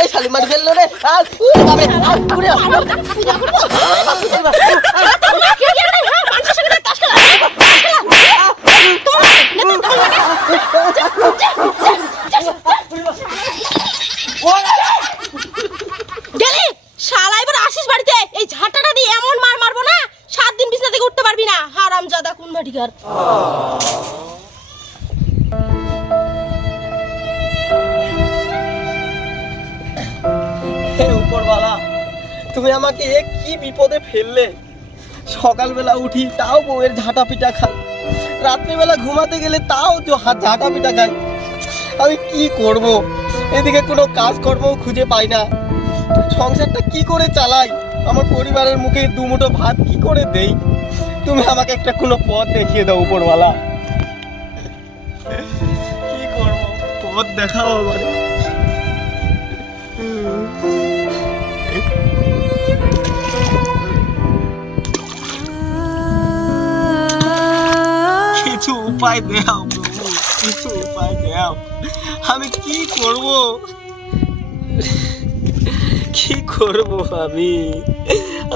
এই শালি মারি ফেলল রে। আর বাবা আর পুরে তুমি আমাকে এ কি বিপদে ফেললে? সকালবেলা উঠি তাও বউয়ের ঝাঁটা পিটা খাই। রাত্রিবেলা ঘুমাতে গেলে তাও ঝাঁটা পিটা খাই। আমি কি করব? এদিকে কোনো কাজকর্ম খুঁজে পাই না। সংসারটা কি করে চালাই? আমার পরিবারের মুখে দুমুঠো ভাত কি করে দেই? তুমি আমাকে একটা কোনো পথ দেখিয়ে দাও, উপরওয়ালা। কি করব? পথ দেখাও আমারে। উপায় দাও প্রভু কিছু উপায় দাও আমি কি করব? কি করব আমি?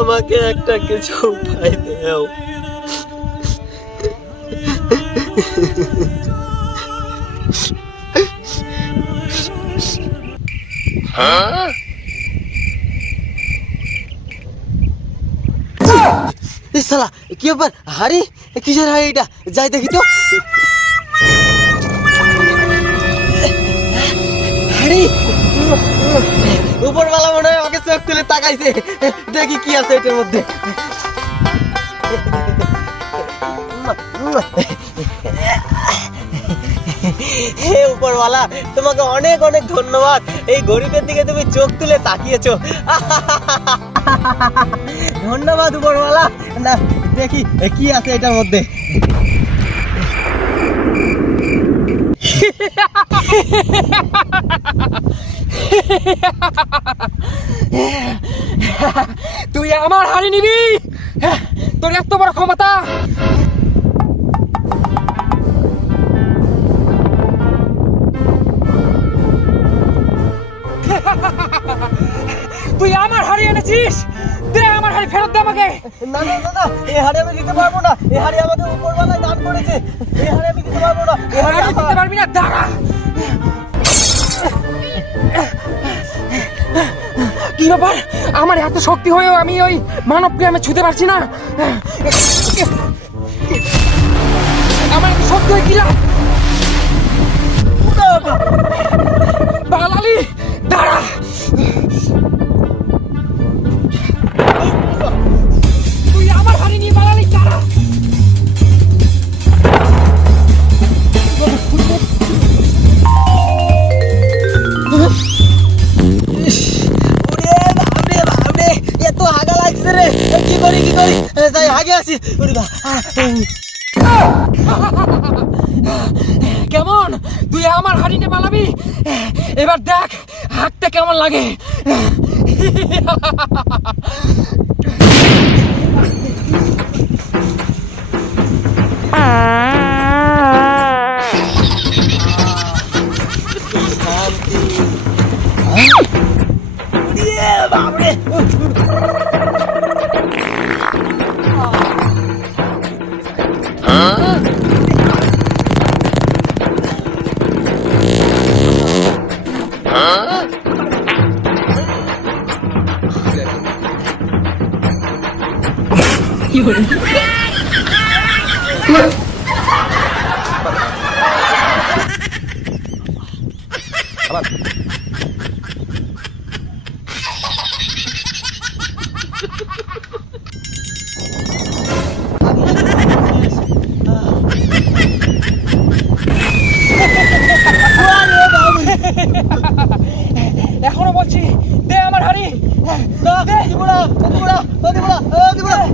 আমাকে একটা কিছু উপায় দাও এই শালা কি ব্যাপার? হাড়ি কিসের হাড়ি এটা? যাই দেখি তো। হাড়ি উপরওয়ালা মনে হয় আমাকে চোখ তুলে তাকাইছে। দেখি কি আছে এটার মধ্যে। হে উপরওয়ালা তোমাকে অনেক অনেক ধন্যবাদ। এই গরিবের দিকে তুমি চোখ তুলে তাকিয়েছো। ধন্যবাদ উপরওয়ালা। না দেখি কি আছে এটার মধ্যে? তুই আমার হারি নিবি। হ্যাঁ, তোর এত বড় ক্ষমতা। এনেছিস দে আমার হাড়ি ফেরত দে আমাকে। না না না না এই হাড়ি আমি দিতে পারব না। এই হাড়ি আমাকে উপরওয়ালায় দান করেছে। এই হাড়ি আমি দিতে পারব না। এই হাড়ি হাড়ি দিতে পারবি না দাঁড়া। কি ব্যাপার? আমার এত শক্তি হয়েও আমি ওই মানবকে আমি ছুতে পারছি না। আমার এত শক্তি হয়ে কি লাভ? আগে আসি। কেমন? তুই আমার হাড়িতে পালাবি এবার দেখ হাঁটতে কেমন লাগে। এখনও বলছি দে আমার হাড়ি না দিব না দিব না দিব না দিব না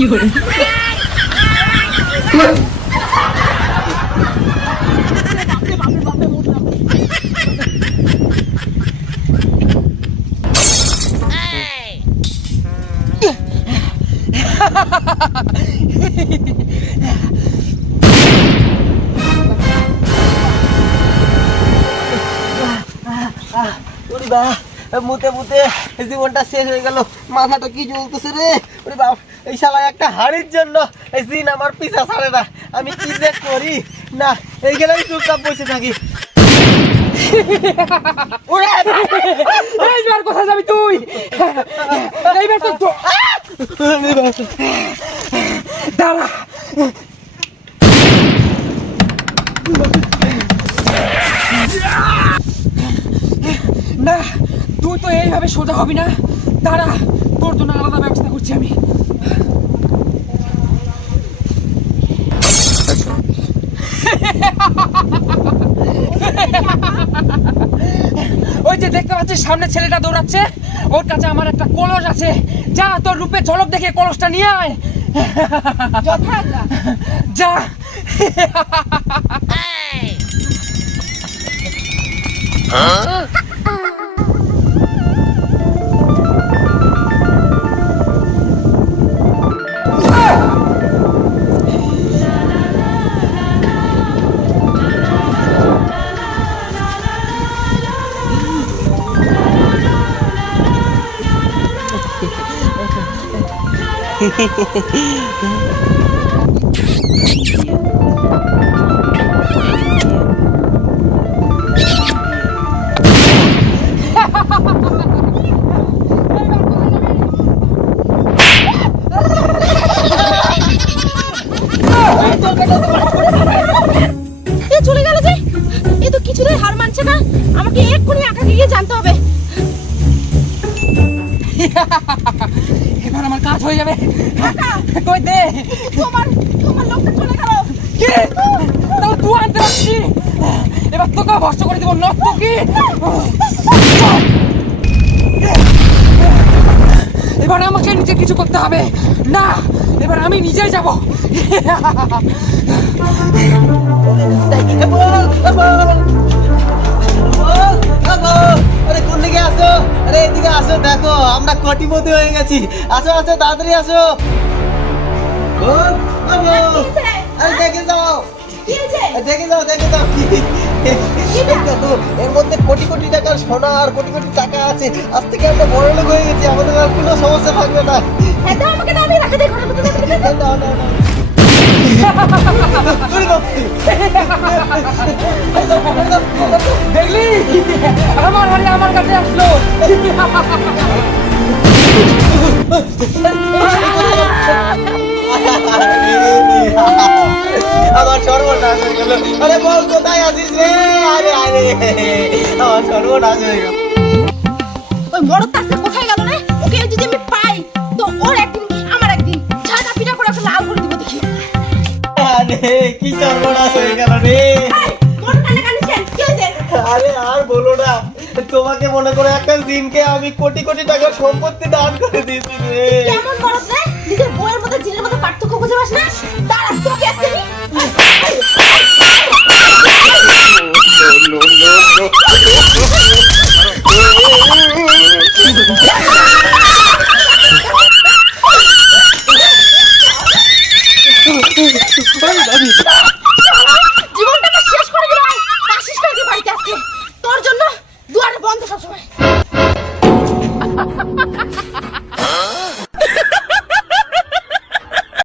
요래. 우리 봐. মুতে মুতে জীবনটা শেষ হয়ে গেল। মাথাটা কি জ্বলতেছে রে? ওরে বাপ, এই শালা একটা হাড়ির জন্য এই দিন আমার পিছা ছাড়ে না। আমি কি যে করি? না, এইখানেই চুপচাপ বসে থাকি। এইবার কোথায় যাবি তুই? এইবার তো- দাঁড়া। না। তুই তো এইভাবে সোজা হবি না। দাঁড়া তোর জন্য আলাদা ব্যবস্থা করছি আমি। ওই যে দেখতে পাচ্ছিস সামনে ছেলেটা দৌড়াচ্ছে। ওর কাছে আমার একটা কলস আছে। যা তোর রূপে ঝলক দেখে কলসটা নিয়ে আয়। যা। এ চলে গেল যে। এ তো হার মানছে না। আমাকে এক্ষুনি আকাকে গিয়ে জানতে হবে। এবার আমার কাজ হয়ে যাবে। কই দে তোমার তোমার লোকটা চলে গেল। কি? তাহলে তুই আনতে পারছি এবার তোকে ভস্ত করে দিব নষ্ট কি? এবার আমাকে নিজে কিছু করতে হবে। না, এবার আমি নিজেই যাব। আরে দিকে আসো আরে এদিকে আসো, দেখো, আমরা কোটিপতি হয়ে গেছি। আসো আসো, তাড়াতাড়ি আসো। আরে দেখে যাও কি দেখে যাও দেখে যাও এর মধ্যে কোটি কোটি টাকার সোনা আর কোটি কোটি টাকা আছে। আজ থেকে আমরা বড় লোক হয়ে গেছি আমাদের আর কোনো সমস্যা থাকবে না। হ্যাঁ। দেখলি? আমার হাড়ি আমার কাছে আসলো। আমার সর্বনাশ হয়ে গেল। আরে বল কোথায় আছিস রে? আরে আরে আমার সর্বনাশ হয়ে গেল। ওই মরদ তাসে কোথায় গেল রে? ওকে যদি আমি পাই তো ওর একদিন কি আমার একদিন? ঝাঁটা পিটা করে ওকে লাল করে দিব দেখি। আরে কি সর্বনাশ হয়ে গেল রে। আরে আর বলো না, তোমাকে মনে করে একটা দিনকে আমি কোটি কোটি টাকা সম্পত্তি দান করে দিয়েছি রে। কেমন রে? নিজের বউয়ের মতো জিনের মতো পার্থক্য খুঁজে পাস না? দাঁড়া, তোকে আজকে